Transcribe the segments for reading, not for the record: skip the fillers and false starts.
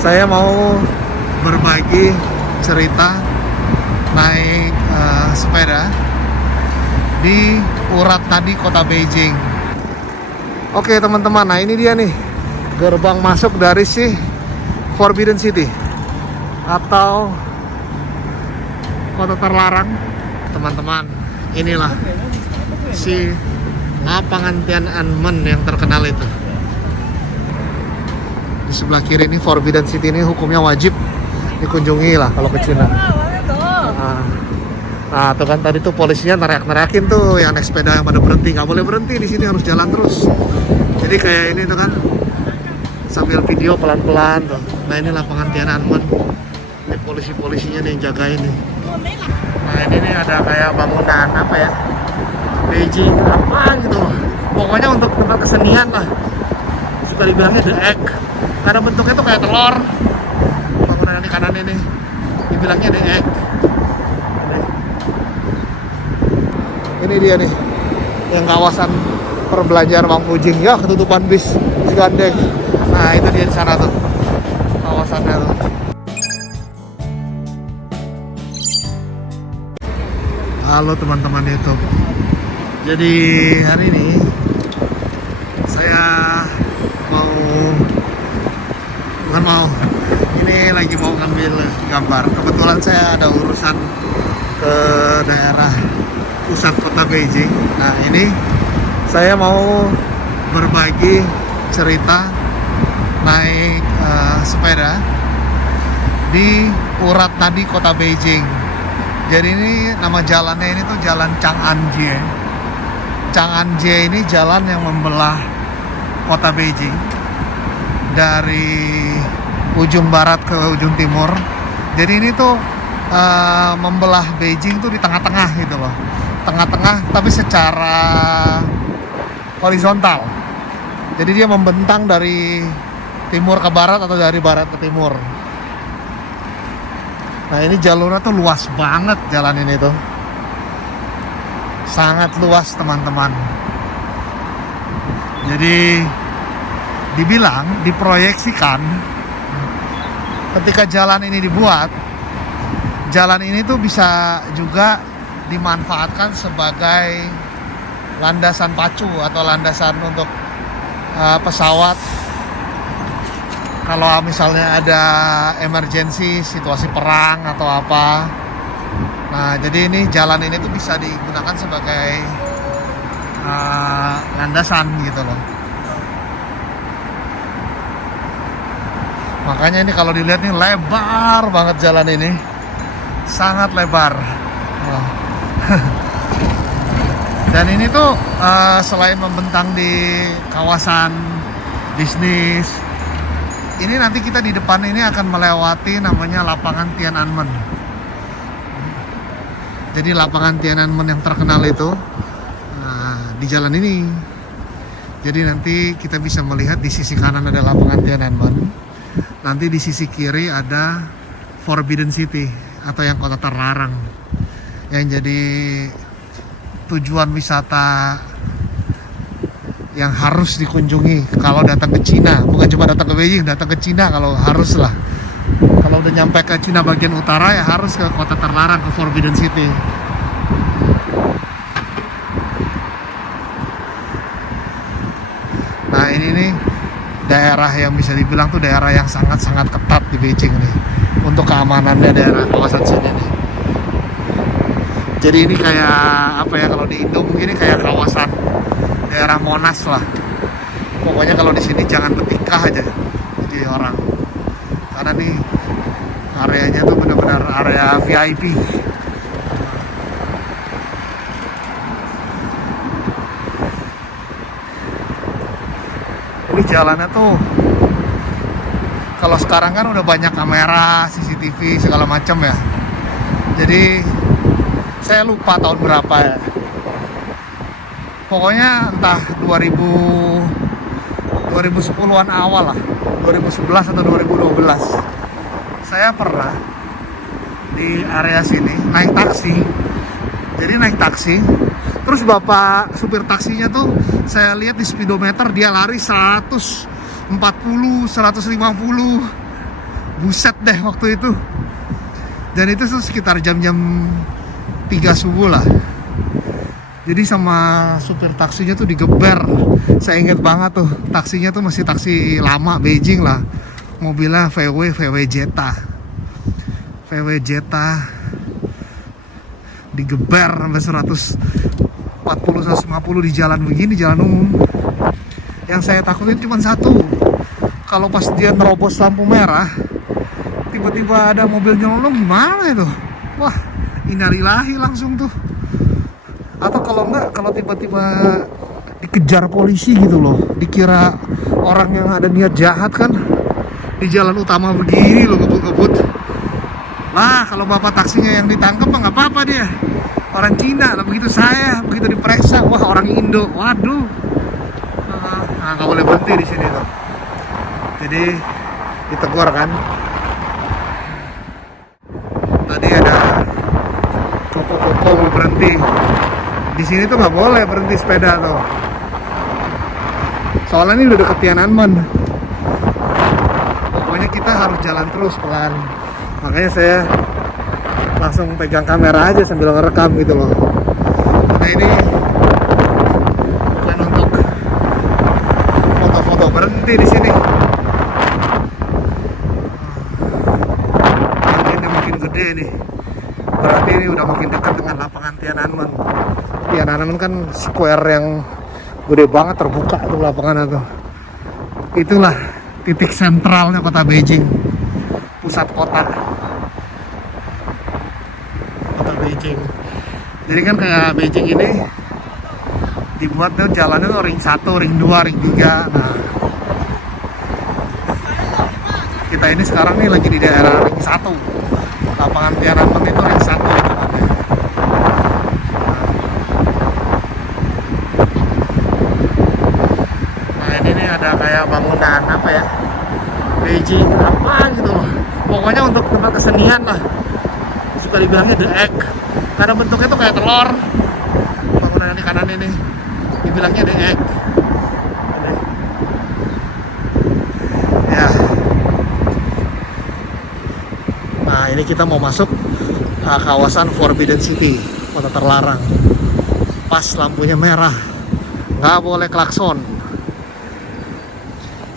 Saya mau berbagi cerita naik sepeda di Urat Nadi, kota Beijing. Oke teman-teman, nah ini dia nih gerbang masuk dari si Forbidden City atau kota terlarang. Teman-teman, inilah si lapangan Tiananmen yang terkenal itu. Di sebelah kiri ini Forbidden City, ini hukumnya wajib dikunjungi lah kalau ke Cina. Nah tuh kan tadi tuh polisinya teriak-teriakin tuh yang naik sepeda yang pada berhenti, nggak boleh berhenti di sini, harus jalan terus. Jadi kayak ini tuh kan sambil video pelan-pelan tuh. Nah ini lapangan Tiananmen, ini polisi-polisinya nih yang jagain nih. Nah ini nih ada kayak bangunan apa ya, Beijing apa gitu loh. Pokoknya untuk tempat kesenian lah. Suka dibilangnya The Egg, karena bentuknya tuh kayak telur. Bangunan yang di kanan ini dibilangnya The Egg. Ini dia nih yang kawasan perbelanjaan Mang Pujing. Ya ketutupan bis digandeng. Nah itu dia di sana tuh kawasannya tuh. Halo teman-teman YouTube. Jadi hari ini saya ini lagi mau ngambil gambar. Kebetulan saya ada urusan ke daerah pusat kota Beijing. Nah ini saya mau berbagi cerita naik sepeda di Urat Nadi, kota Beijing. Jadi ini nama jalannya ini tuh jalan Chang'an-jie. Chang'an-jie ini jalan yang membelah kota Beijing dari ujung barat ke ujung timur. Jadi ini tuh membelah Beijing tuh di tengah-tengah gitu loh. Tengah-tengah tapi secara horizontal. Jadi dia membentang dari timur ke barat atau dari barat ke timur. Nah ini jalurnya tuh luas banget, jalan ini tuh sangat luas teman-teman. Jadi diproyeksikan ketika jalan ini dibuat, jalan ini tuh bisa juga dimanfaatkan sebagai landasan pacu atau landasan untuk pesawat kalau misalnya ada emergensi, situasi perang atau apa. Nah jadi ini jalan ini tuh bisa digunakan sebagai landasan gitu loh. Makanya ini kalau dilihat nih lebar banget jalan ini, sangat lebar. Dan ini tuh selain membentang di kawasan bisnis, ini nanti kita di depan ini akan melewati namanya lapangan Tiananmen. Jadi lapangan Tiananmen yang terkenal itu di jalan ini. Jadi nanti kita bisa melihat di sisi kanan ada lapangan Tiananmen, nanti di sisi kiri ada Forbidden City atau yang kota terlarang, yang jadi tujuan wisata yang harus dikunjungi kalau datang ke Cina. Bukan cuma datang ke Beijing, datang ke Cina kalau harus lah. Kalau udah nyampe ke Cina bagian utara ya harus ke kota terlarang, ke Forbidden City. Nah ini nih daerah yang bisa dibilang tuh daerah yang sangat-sangat ketat di Beijing nih untuk keamanannya, daerah kawasan sini nih. Jadi ini kayak apa ya, kalau di Indo mungkin ini kayak kawasan daerah Monas lah. Pokoknya kalau di sini jangan bertingkah aja jadi orang, karena nih areanya tuh benar-benar area VIP. Ini jalannya tuh kalau sekarang kan udah banyak kamera, CCTV segala macam ya. Jadi saya lupa tahun berapa ya. Pokoknya entah 2010-an awal lah, 2011 atau 2012. Saya pernah di area sini naik taksi. Jadi naik taksi, terus bapak supir taksinya tuh saya lihat di speedometer dia lari 140, 150. Buset deh waktu itu. Dan itu tuh sekitar jam-jam 3 subuh lah. Jadi sama supir taksinya tuh digeber. Saya inget banget tuh, taksinya tuh masih taksi lama Beijing lah. Mobilnya VW Jetta. VW Jetta digeber sampai 140-150 di jalan begini, jalan umum. Yang saya takutin cuma satu, kalau pas dia nerobos lampu merah tiba-tiba ada mobil nyolong, gimana itu? Wah, innalillahi langsung tuh. Atau kalau enggak, kalau tiba-tiba dikejar polisi gitu loh, dikira orang yang ada niat jahat kan, di jalan utama begini loh, ngebut-ngebut. Lah kalau bapak taksinya yang ditangkap mah nggak apa-apa, dia orang Cina lah. Begitu diperiksa, wah orang Indo, waduh, nggak boleh berhenti di sini tuh. Jadi ditegur kan. Tadi ada koko mau berhenti di sini tuh, nggak boleh berhenti sepeda tuh. Soalnya ini udah deket Tiananmen. Pokoknya kita harus jalan terus pelan. Makanya saya langsung pegang kamera aja sambil ngerekam gitu loh. Nah ini bukan untuk foto-foto, berhenti di sini. Ini makin gede nih. Berarti ini udah makin dekat dengan lapangan Tiananmen. Tiananmen kan square yang gede banget, terbuka tuh lapangan itu. Itulah titik sentralnya kota Beijing, pusat kota Beijing. Jadi kan kayak Beijing ini dibuat tuh jalannya tuh ring 1, ring 2, ring 3. Nah, kita ini sekarang nih lagi di daerah ring 1. Lapangan Tiananmen itu ring 1 itu kan. Nah ini nih ada kayak bangunan apa ya, Beijing apa gitu loh. Pokoknya untuk tempat kesenian lah. Suka dibilangnya The Egg karena bentuknya tuh kayak telur. Bangunan yang di kanan ini dibilangnya The Egg. Ya. Nah ini kita mau masuk kawasan Forbidden City, kota terlarang. Pas lampunya merah, nggak boleh klakson.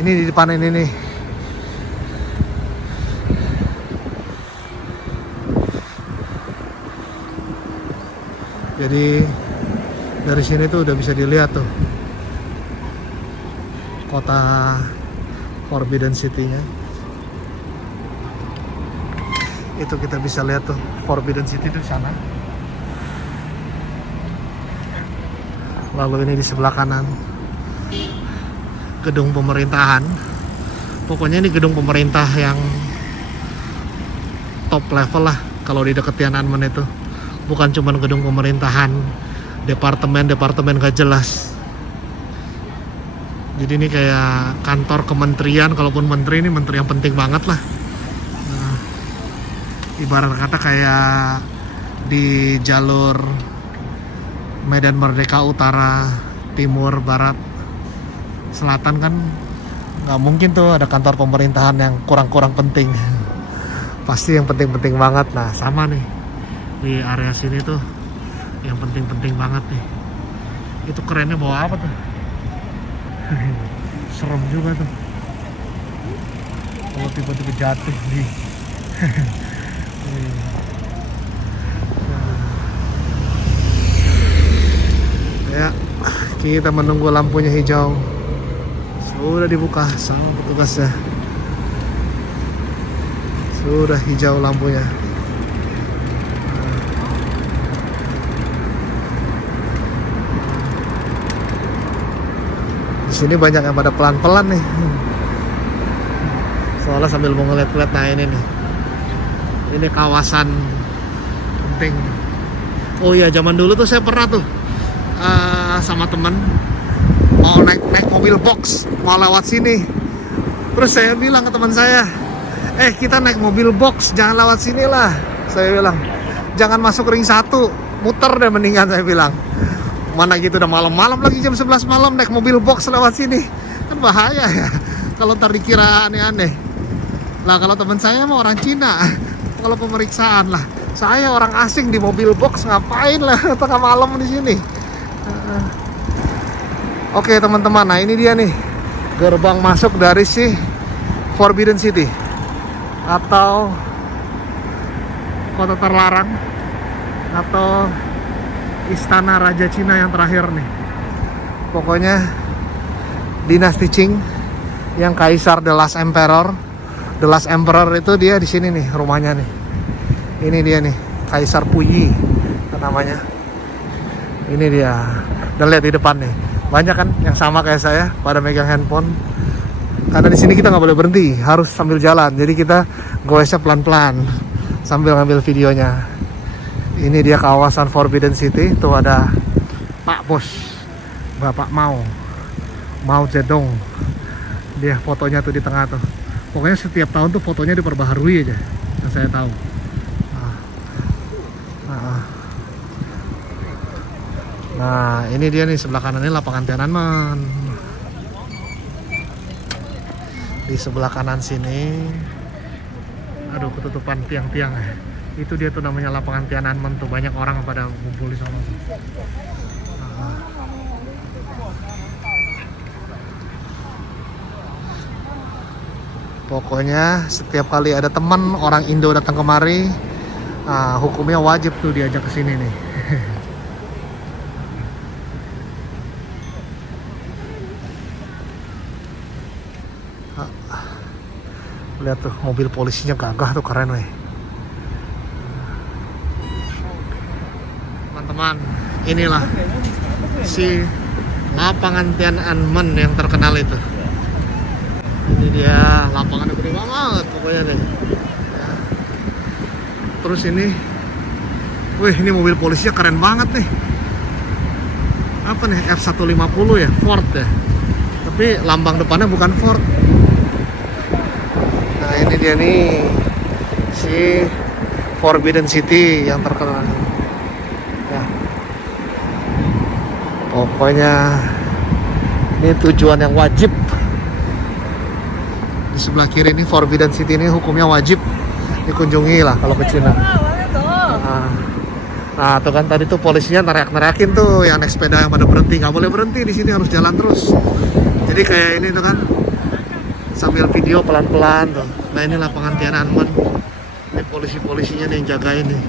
Ini di depan ini nih. Jadi dari sini tuh udah bisa dilihat tuh kota Forbidden City-nya. Itu kita bisa lihat tuh Forbidden City tuh di sana. Lalu ini di sebelah kanan gedung pemerintahan. Pokoknya ini gedung pemerintah yang top level lah kalau di dekat Tiananmen itu. Bukan cuma gedung pemerintahan, departemen gak jelas. Jadi ini kayak kantor kementerian, kalaupun menteri ini menteri yang penting banget lah. Nah, ibarat kata kayak di jalur Medan Merdeka Utara, Timur, Barat, Selatan kan nggak mungkin tuh ada kantor pemerintahan yang kurang-kurang penting. Pasti yang penting-penting banget. Nah sama nih di area sini tuh yang penting-penting banget nih. Itu kerennya bawa apa tuh? Serem juga tuh kalau tiba-tiba jatuh nih. Ya, kita menunggu lampunya hijau. Sudah dibuka sama petugasnya. Sudah hijau lampunya. Di sini banyak yang pada pelan-pelan nih. Soalnya sambil mau ngeliat-ngeliat. Nah ini nih, ini kawasan penting. Oh iya, zaman dulu tuh saya pernah tuh sama temen mau naik mobil box, mau lewat sini. Terus saya bilang ke teman saya, kita naik mobil box, jangan lewat sini lah. Saya bilang, jangan masuk ring 1, muter deh mendingan, saya bilang. Mana gitu udah malam-malam lagi, jam 11 malam naik mobil box lewat sini kan bahaya ya, kalau ntar dikira aneh-aneh. Lah kalau teman saya mah orang Cina. Kalau pemeriksaan lah, saya orang asing di mobil box ngapain lah tengah malam di sini. Oke teman-teman, nah ini dia nih gerbang masuk dari si Forbidden City atau kota terlarang atau istana Raja Cina yang terakhir nih. Pokoknya dinasti Qing yang Kaisar The Last Emperor. The Last Emperor itu dia di sini nih rumahnya nih. Ini dia nih Kaisar Puyi namanya. Ini dia. Dan lihat di depan nih. Banyak kan yang sama kayak saya pada megang handphone. Karena di sini kita nggak boleh berhenti, harus sambil jalan. Jadi kita goesnya pelan-pelan sambil ngambil videonya. Ini dia kawasan Forbidden City. Tuh ada Pak Bos, Bapak Mao Zedong. Dia fotonya tuh di tengah tuh. Pokoknya setiap tahun tuh fotonya diperbaharui aja, yang saya tahu. Nah, ini dia nih sebelah kanan ini lapangan Tiananmen. Di sebelah kanan sini, aduh ketutupan tiang-tiang ya. Itu dia tuh namanya lapangan Tiananmen tuh, banyak orang pada ngumpul di sana. Pokoknya setiap kali ada teman orang Indo datang kemari, hukumnya wajib tuh diajak ke sini nih. Lihat tuh mobil polisinya gagah tuh, keren weh. Teman-teman, inilah si lapangan Tiananmen yang terkenal itu. Ini dia lapangannya gede banget pokoknya deh ya. Terus ini, wih ini mobil polisinya keren banget nih. Apa nih, F150 ya, Ford ya. Tapi lambang depannya bukan Ford. Nah ini dia nih si Forbidden City yang terkenal ya. Pokoknya ini tujuan yang wajib. Di sebelah kiri ini Forbidden City ini hukumnya wajib dikunjungi lah kalau ke Cina. Nah tuh kan tadi tuh polisinya neriak-neriakin tuh yang naik sepeda yang pada berhenti, nggak boleh berhenti di sini, harus jalan terus. Jadi kayak ini tuh kan sambil video pelan-pelan tuh. Nah ini lapangan Tiananmen. Ini polisi-polisinya nih yang jagain nih.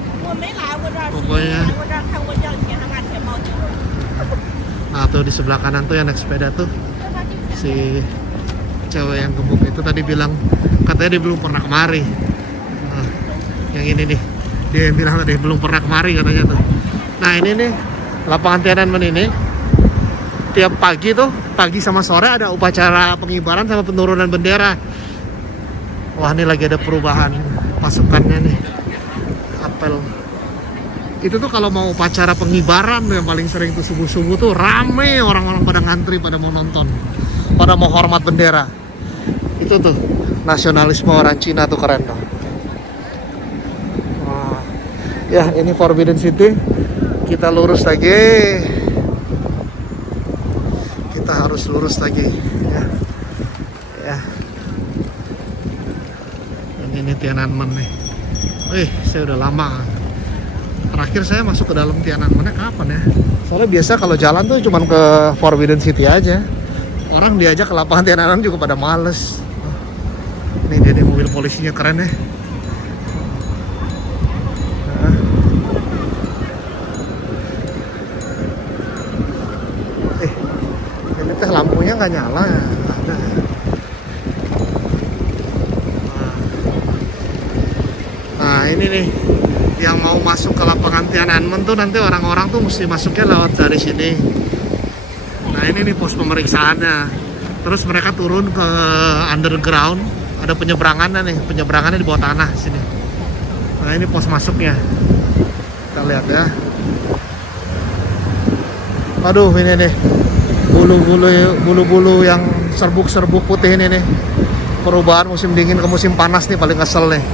Pokoknya. Nah tuh di sebelah kanan tuh yang naik sepeda tuh si cewek yang gemuk itu tadi bilang katanya dia belum pernah kemari. Nah, yang ini nih dia bilang tadi belum pernah kemari katanya tuh. Nah ini nih lapangan Tiananmen ini tiap pagi tuh, pagi sama sore ada upacara pengibaran sama penurunan bendera. Wah ini lagi ada perubahan pasukannya nih, apel. Itu tuh kalau mau upacara pengibaran tuh yang paling sering tuh subuh-subuh tuh rame orang-orang pada ngantri, pada mau nonton, pada mau hormat bendera. Itu tuh nasionalisme orang Cina tuh keren tuh. Wah. Ya ini Forbidden City. Kita lurus lagi. Kita harus lurus lagi ya. Ya. Ini Tiananmen nih. Saya udah lama. Terakhir saya masuk ke dalam Tiananmennya kapan ya? Soalnya biasa kalau jalan tuh cuman ke Forbidden City aja. Orang diajak ke lapangan Tiananmen juga pada males. Ini dia nih mobil polisinya keren ya. Ini teh lampunya nggak nyala ya. Ada. Nah ini nih yang mau masuk ke lapangan Tiananmen tuh nanti orang-orang tuh mesti masuknya lewat dari sini. Nah ini nih pos pemeriksaannya. Terus mereka turun ke underground. Ada penyeberangannya nih, penyeberangannya di bawah tanah sini. Nah ini pos masuknya. Kita lihat ya. Aduh ini nih bulu-bulu yang serbuk-serbuk putih ini nih. Perubahan musim dingin ke musim panas nih paling kesel nih.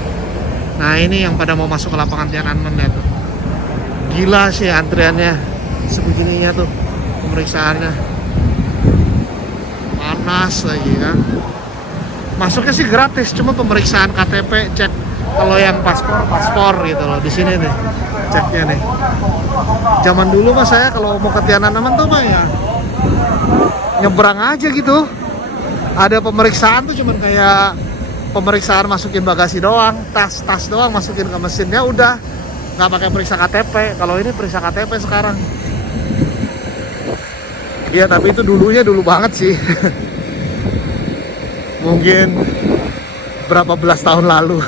Nah ini yang pada mau masuk ke lapangan Tiananmen ya tuh. Gila sih antriannya sebegininya tuh pemeriksaannya. Panas lagi kan. Masuknya sih gratis, cuma pemeriksaan KTP, cek kalau yang paspor gitu loh. Di sini nih ceknya nih. Zaman dulu mah saya kalau mau ke Tiananmen tuh mah ya nyebrang aja gitu. Ada pemeriksaan tuh cuman kayak pemeriksaan masukin bagasi doang, tas doang masukin ke mesinnya udah, nggak pakai periksa KTP. Kalau ini periksa KTP sekarang. Iya, tapi itu dulu banget sih. Mungkin berapa belas tahun lalu.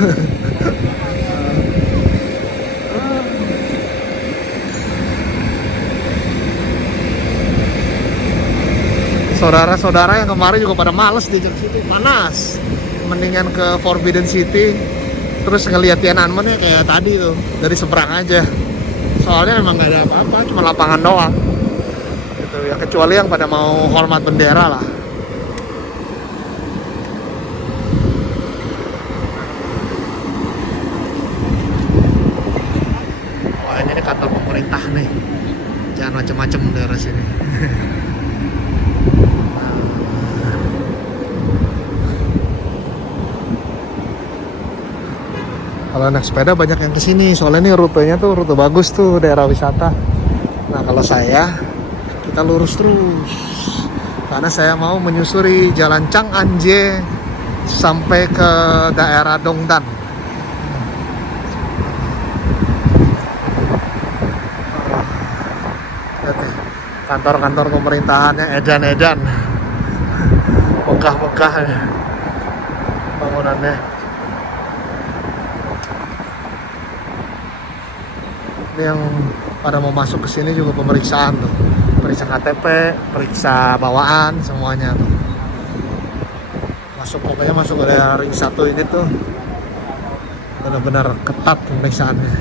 Saudara-saudara yang kemarin juga pada males di situ, panas. Mendingan ke Forbidden City, terus ngeliat Tiananmen ya kayak tadi tuh, dari seberang aja. Soalnya memang nggak ada apa-apa, cuma lapangan doang. Gitu ya, kecuali yang pada mau hormat bendera lah. Wah, ini kantor pemerintah nih. Jangan macem-macem daerah sini. Kalau naik sepeda banyak yang kesini, soalnya ini rutenya tuh rute bagus tuh, daerah wisata. Nah kalau kita lurus terus, karena saya mau menyusuri jalan Chang'an-je sampai ke daerah Dongdan. Lihat nih, kantor-kantor pemerintahannya edan-edan, megah-megah ya bangunannya. Ini yang pada mau masuk ke sini juga pemeriksaan tuh, periksa KTP, periksa bawaan, semuanya tuh. Pokoknya masuk ke daerah ring 1 ini tuh benar-benar ketat pemeriksaannya.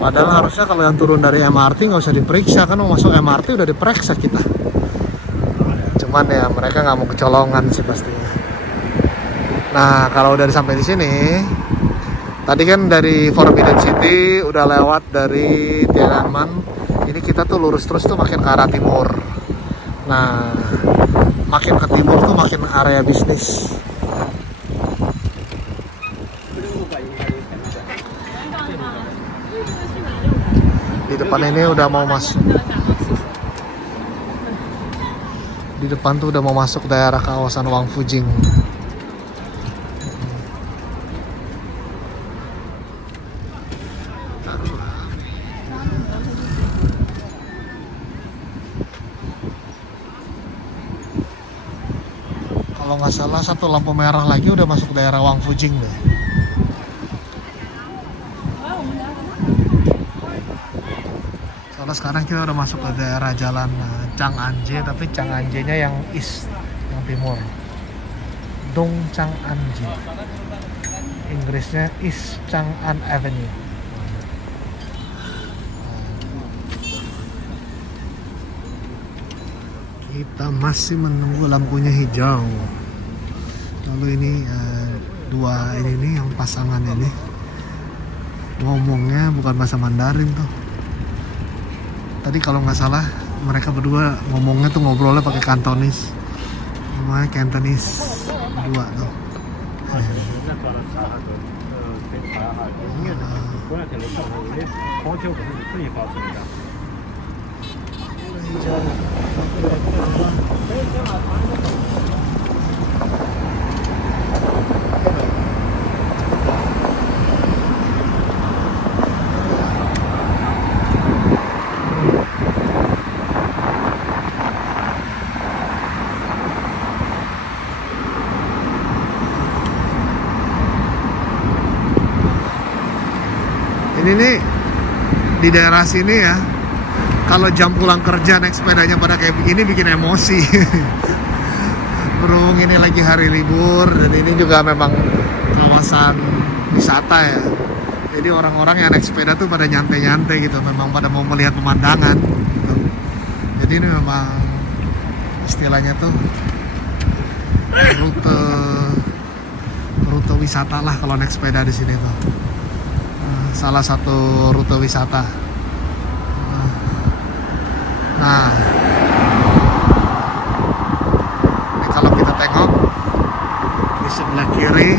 Padahal harusnya kalau yang turun dari MRT nggak usah diperiksa, kan mau masuk MRT udah diperiksa kita. Cuman ya mereka nggak mau kecolongan sih pastinya. Nah, kalau udah sampai di sini, tadi kan dari Forbidden City udah lewat dari Tiananmen. Ini kita tuh lurus terus tuh makin ke arah timur. Nah, makin ke timur tuh makin area bisnis. Di depan ini udah mau masuk. Di depan tuh udah mau masuk daerah kawasan Wangfujing. Kalau nggak salah satu lampu merah lagi udah masuk daerah Wangfujing deh. Soalnya sekarang kita udah masuk ke daerah jalan Chang'an-je, tapi Chang'an-je-nya yang east, yang timur. Dong Chang'an-je. Inggrisnya East Chang'an Avenue. Kita masih menunggu lampunya hijau. Lalu ini dua ini nih yang pasangan ini ngomongnya bukan bahasa Mandarin tuh. Tadi kalau nggak salah mereka berdua ngomongnya tuh ngobrolnya pakai Kantonis, namanya Cantonese berdua tuh. Ini nih di daerah sini ya, kalau jam pulang kerja naik sepedanya pada kayak begini bikin emosi. Berhubung ini lagi hari libur dan ini juga memang kawasan wisata ya, jadi orang-orang yang naik sepeda tuh pada nyantai-nyantai gitu, memang pada mau melihat pemandangan gitu. Jadi ini memang istilahnya tuh rute wisata lah kalau naik sepeda di sini tuh. Salah satu rute wisata. Nah, sebelah kiri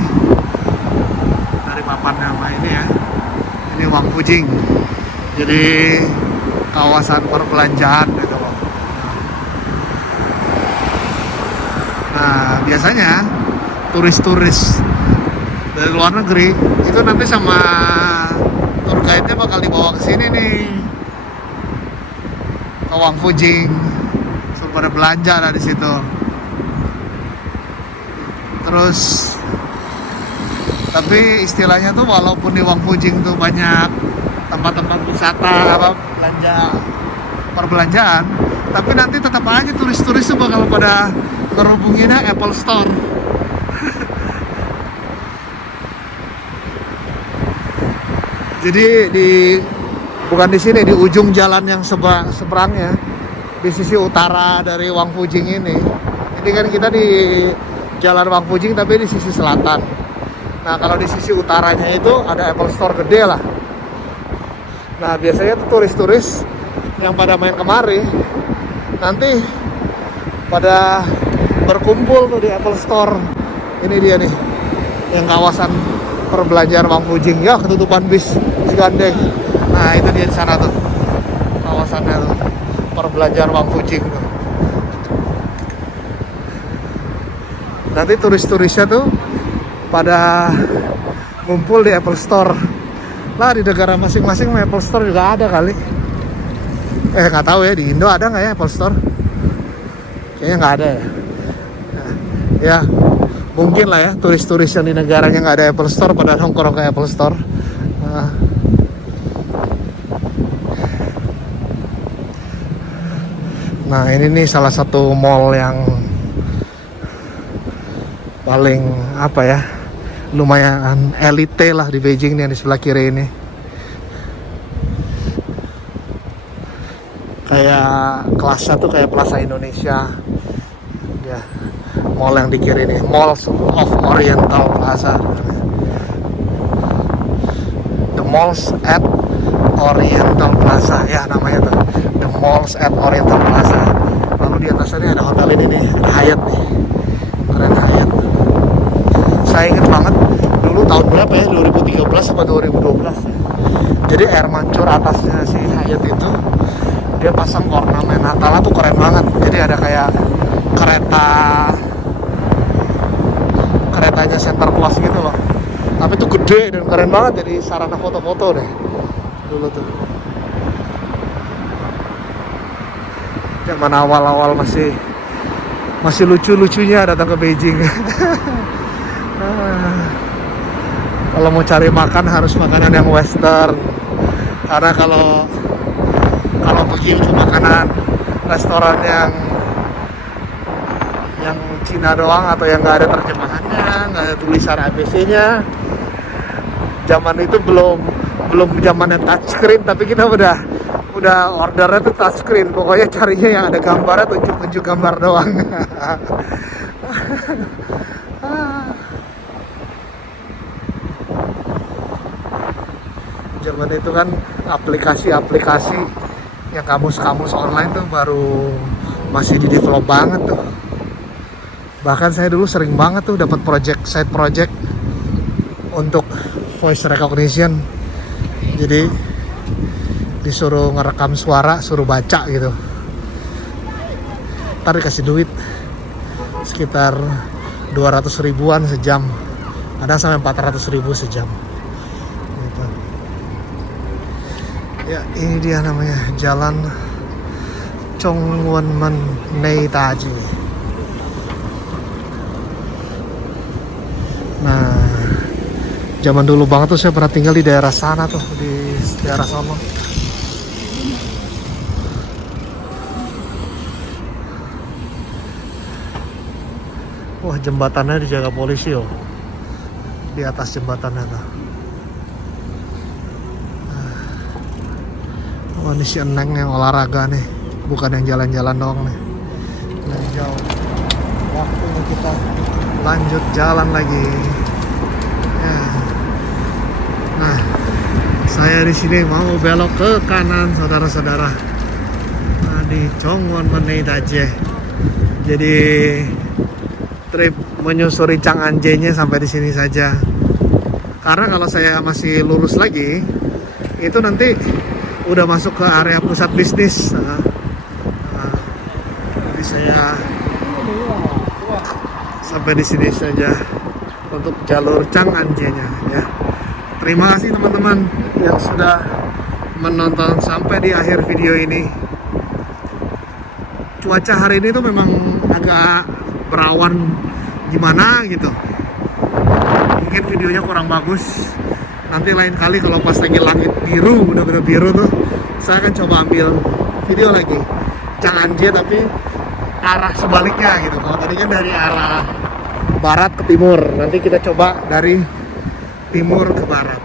dari papan nama ini ya, ini Wang Fujing. Jadi kawasan perbelanjaan gitu loh. Nah biasanya turis-turis dari luar negeri itu nanti sama tour guide-nya bakal dibawa ke sini nih, ke Wang Fujing, suruh pada belanja lah di situ. Terus tapi istilahnya tuh walaupun di Wang Fujing tuh banyak tempat-tempat wisata apa perbelanjaan, tapi nanti tetap aja turis-turis tuh bakal pada ngerubunginnya Apple Store. Jadi bukan di sini, di ujung jalan yang seberangnya, di sisi utara dari Wang Fujing ini. Ini kan kita di jalan Wang Fujing tapi di sisi selatan. Nah kalau di sisi utaranya itu ada Apple Store gede lah. Nah biasanya tuh turis-turis yang pada main kemari nanti pada berkumpul tuh di Apple Store. Ini dia nih, yang kawasan perbelanjaan Wang Fujing. Ya ketutupan bis gandeng. Nah itu dia di sana tuh kawasannya tuh, perbelanjaan Wang Fujing tuh. Nanti turis-turisnya tuh pada ngumpul di Apple Store. Lah di negara masing-masing Apple Store juga ada kali. Nggak tahu ya, di Indo ada nggak ya Apple Store? Kayaknya nggak ada ya. Nah, ya mungkin lah ya turis-turis yang di negaranya nggak ada Apple Store pada nongkrong ke Apple Store. Nah ini nih salah satu mall yang paling apa ya, lumayan elite lah di Beijing nih, yang di sebelah kiri ini. Kayak kelasnya tuh kayak Plaza Indonesia ya, mall yang di kiri ini, Malls of Oriental Plaza, The Malls at Oriental Plaza ya namanya tuh, The Malls at Oriental Plaza. Lalu di atasnya ada hotel ini nih, Hyatt nih, keren Hyatt. Saya ingat banget dulu tahun berapa ya, 2013 atau 2012 ya. Jadi air mancur atasnya si Hyatt itu dia pasang ornamen Natal tuh keren banget. Jadi ada kayak keretanya Santa Claus gitu loh, tapi itu gede dan keren banget, jadi sarana foto-foto deh dulu tuh. Zaman awal-awal masih lucu-lucunya datang ke Beijing. Kalau mau cari makan harus makanan yang western, karena kalau pergi untuk makanan restoran yang Cina doang atau yang nggak ada terjemahannya, nggak ada tulisan ABC-nya. Zaman itu belum zamannya touchscreen, tapi kita udah ordernya tuh touchscreen. Pokoknya carinya yang ada gambarnya, tunjuk gambar doang. Zaman itu kan aplikasi yang kamus online tuh baru masih di develop banget tuh. Bahkan saya dulu sering banget tuh dapat side project untuk voice recognition. Jadi disuruh ngerekam suara, suruh baca gitu. Ntar dikasih duit sekitar 200 ribuan sejam, ada sampai 400 ribu sejam gitu. Ya ini dia namanya Jalan Chongwonmen Neitaji. Nah zaman dulu banget tuh saya pernah tinggal di daerah sana tuh, di daerah sono. Wah jembatannya dijaga polisi loh, di atas jembatannya tuh. Oh ini si Eneng yang olahraga nih, bukan yang jalan-jalan doang nih, yang jauh. Waktunya kita lanjut jalan lagi. Ya. Nah, saya di sini mau belok ke kanan, saudara-saudara. Nah, di Chongwonmen Neitaji. Jadi trip menyusuri Chang'an-nya sampai di sini saja. Karena kalau saya masih lurus lagi, itu nanti udah masuk ke area pusat bisnis. Jadi saya sampai di sini saja untuk jalur Chang'an-nya ya. Terima kasih teman-teman yang sudah menonton sampai di akhir video ini. Cuaca hari ini tuh memang agak berawan gimana gitu. Mungkin videonya kurang bagus. Nanti lain kali kalau pas lagi langit biru, bener-bener biru tuh, saya akan coba ambil video lagi Chang'an tapi arah sebaliknya gitu. Kalau tadi kan dari arah barat ke timur, nanti kita coba dari timur ke barat.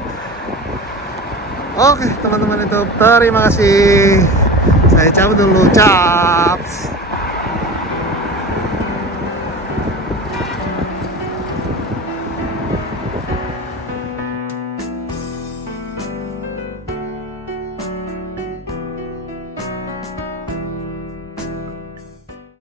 Oke teman-teman, itu terima kasih. Saya cabut dulu, caps.